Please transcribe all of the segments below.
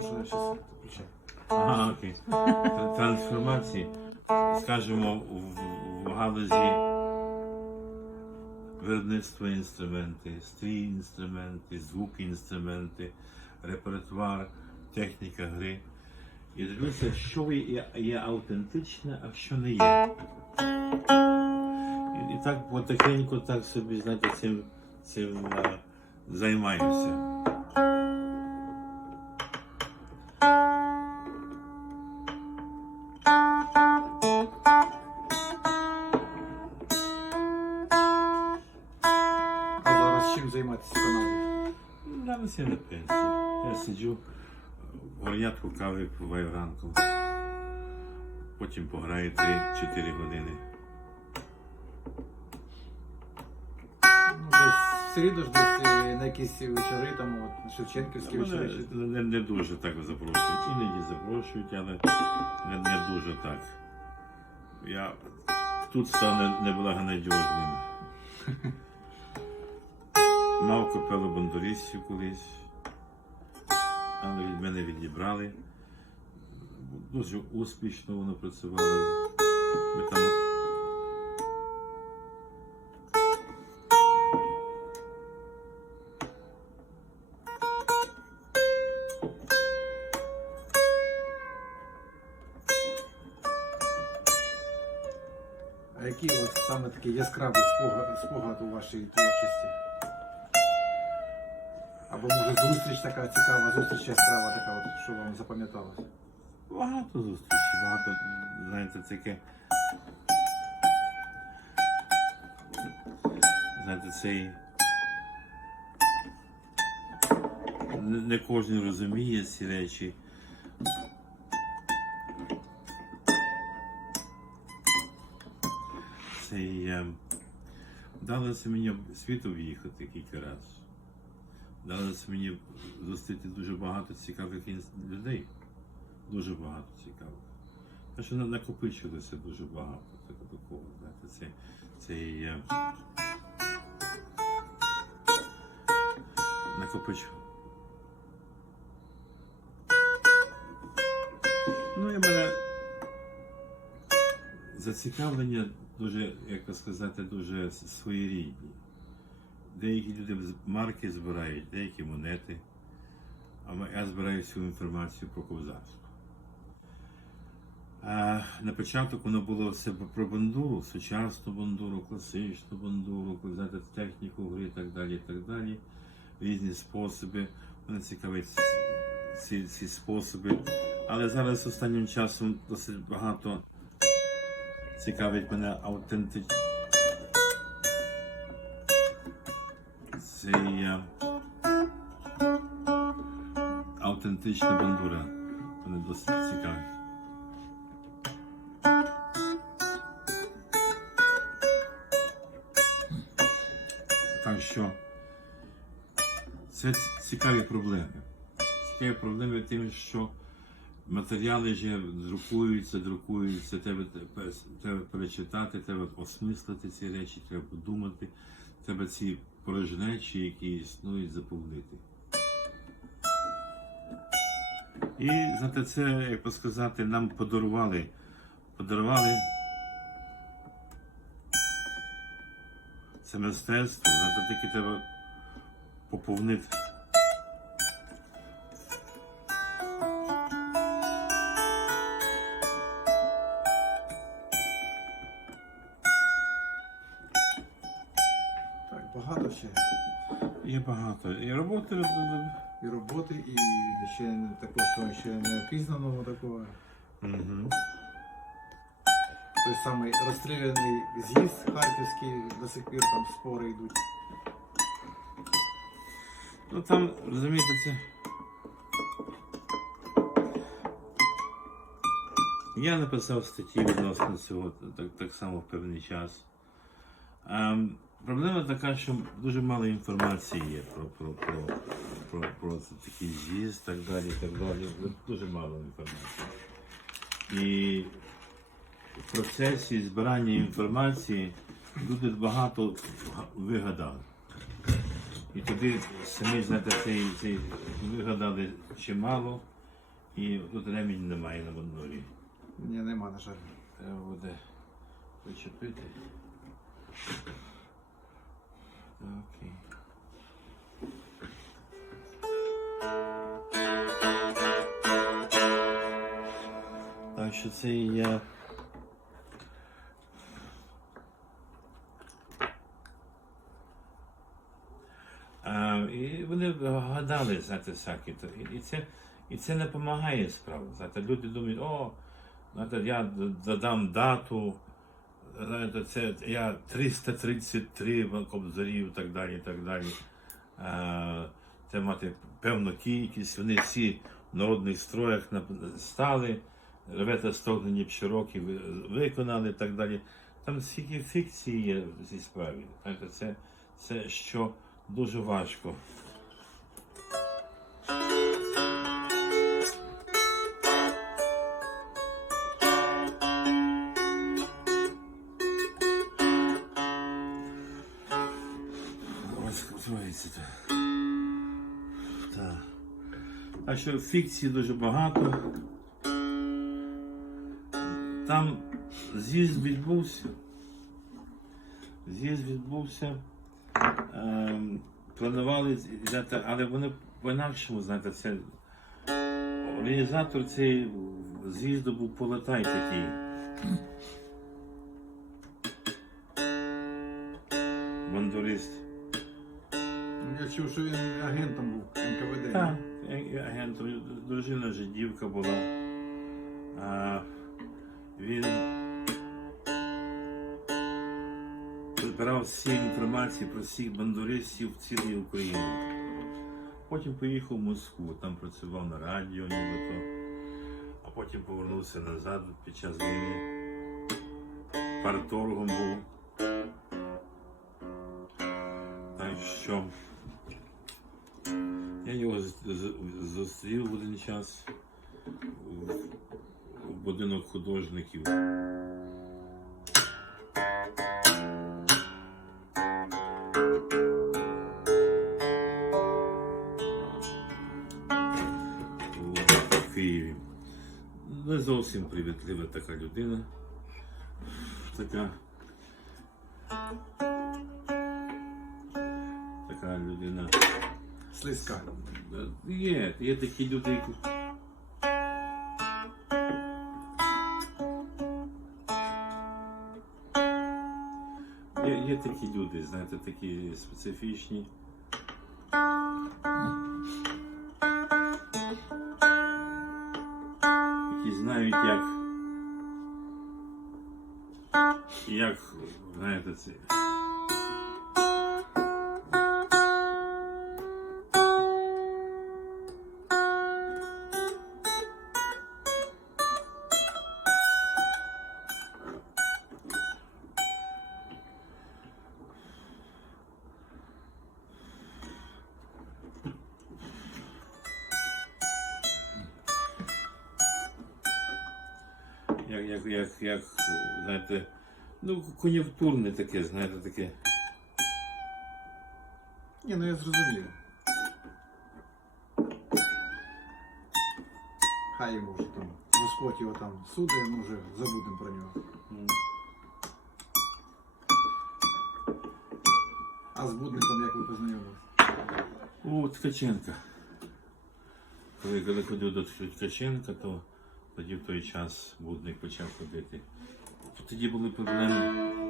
Що зараз включаю. Ага, окей. Тр- Трансформації, скажімо, в, в галузі виробництва інструменти, стрій інструменти, звук інструменти, репертуар, техніка гри. І дивлюся, що є, є автентичне, а що не є. І, і так потихеньку так собі, знаєте, цим, цим е, займаюся. Чим займатися в Канаді? Зараз я на пенсії. Я сиджу, горнятку кави пиваю ранком. Потім пограю 3-4 години. Ну, десь ж десь е, на якісь вечори, там от Шевченківські Мене вечори. чи- не, не дуже так запрошують. Іноді запрошують, але не, не дуже так. Я тут став не- неблагонадіжним. Мав капелу бандуристів колись, але від мене відібрали. Дуже успішно воно працювало. Ми там А який от саме такий яскравий спогад, спогад у вашій творчості? Або може зустріч така цікава, зустріч яскрава така, от, що вам запам'яталось? Багато зустрічей, багато, знаєте, таке. Знаєте, цей. Не, кожен розуміє ці речі. Цей. е, Вдалося мені в світ об'їхати кілька разів. Вдалося мені зустріти дуже багато цікавих людей дуже багато цікавих. Те, що на- накопичилося дуже багато такого. Знаєте, це, це є. Накопичив. Ну і мене зацікавлення дуже, як сказати, дуже своєрідні. Деякі люди марки збирають, деякі монети. А я збираю всю інформацію про ковзарство. На початок воно було все про бандуру, сучасну бандуру, класичну бандуру, знаєте, техніку гри і так далі. і так далі. Різні способи. Мене цікавить ці, ці способи. Але зараз останнім часом досить багато цікавить мене автентич... Це є автентична бандура. Вони досить цікаві. Так що це цікаві проблеми. Цікаві проблеми тим, що матеріали вже друкуються, друкуються, треба, треба перечитати, треба осмислити ці речі, треба подумати, треба ці порожнечі, які існують, заповнити. І знаєте, це, як би сказати, нам подарували, подарували це мистецтво, знаєте, тільки треба поповнити. Багато ще. Є багато. І роботи І роботи, і ще не такого, що ще не опізнаного такого. угу. Той самий розстріляний з'їзд харківський, до сих пір там спори йдуть. Ну там, розумієте, це. Я написав статті відносно цього так, так само в певний час. А, проблема така, що дуже мало інформації є про, про, про, про, про такий з'їзд, так далі, так далі. Дуже мало інформації. І в процесі збирання інформації люди багато вигадали. І тоді самі знаєте, цей, цей вигадали чимало, І тут ремінь немає на бандурі. Ні, нема, на жаль. Треба буде почепити. Так що це і. А, і вони гадали, знаєте, всякі. І, це, і це не допомагає справді. Знаєте, люди думають, о, знаєте, я додам дату, це я 333 кобзарів і так далі. так далі. А, це мати певну кількість, вони всі в народних строях стали, ребята стогнені пшироки виконали і так далі. Там стільки фікції є в цій справі. Це, це що дуже важко. Так. Так що фікції дуже багато. Там з'їзд відбувся. З'їзд відбувся. Ем, планували але вони по-інакшому, знаєте, це організатор цей з'їзду був полетай такий. Бандурист. Я чув, що він агентом був НКВД. Так, агентом, дружина жидівка була. А, він збирав всі інформації про всіх бандуристів в цілій Україні. Потім поїхав в Москву, там працював на радіо нібито, а потім повернувся назад під час війни. Парторгом був. Так що. Я його зустрів в один час в, будинок художників. Не зовсім привітлива така людина. Така. Така людина. Слизька. Є, є такі люди, які. Є, є такі люди, знаєте, такі специфічні. Які знають, як. Як, знаєте, це. Як, як, як, як, знаєте, ну, кон'юнктурне таке, знаєте, таке. Ні, ну я зрозумів. Хай йому вже там. Господь його там судить, ми вже забудемо про нього. А з будником як ви познайомилися? У Ткаченка. Коли, коли ходив до Ткаченка, то тоді в той час будник почав ходити. Тоді були проблеми.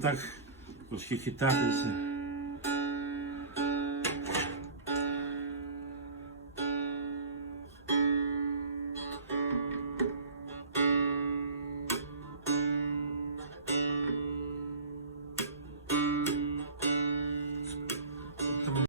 Так трошки хитатися.